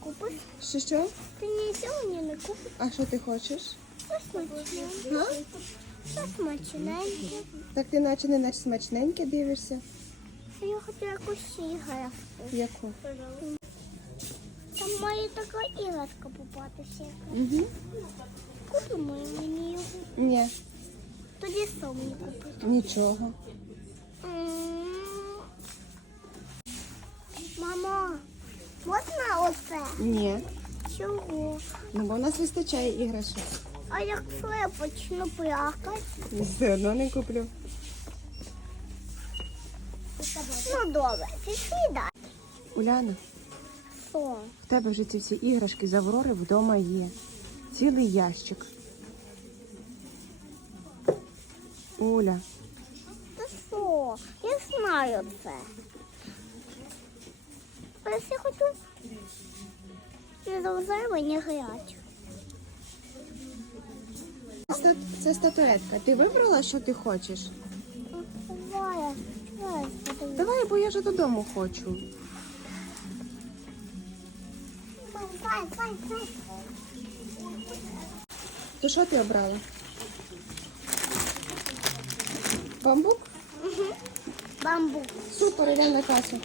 купиш? Що що? Ти мені не купиш. А що ти хочеш? Що смачне? Смачненьке? Так ти наче не наче смачненьке дивишся. Я хочу якусь іграшку. Яку? Там має така іграшка попатися. Угу. Купимо мені його. Ні, Тоді що мені купити? нічого. М. Мамо, можна оце? Ні. Чого? Ну бо в нас вистачає іграшок. А якщо я почну плакати? Все одно не куплю. Ну добре, пішли далі. Уляна, Що? в тебе вже ці всі іграшки з Аврори вдома є. Цілий ящик. Уля, Та що? Я знаю це. А я хочу не мені гаряче. це, статуетка. Ти вибрала, що ти хочеш? Давай, давай. Давай, бо я вже додому хочу. Давай, давай, давай. То що ти обрала? Бамбук? Бамбук. Супер, йдемо на касу.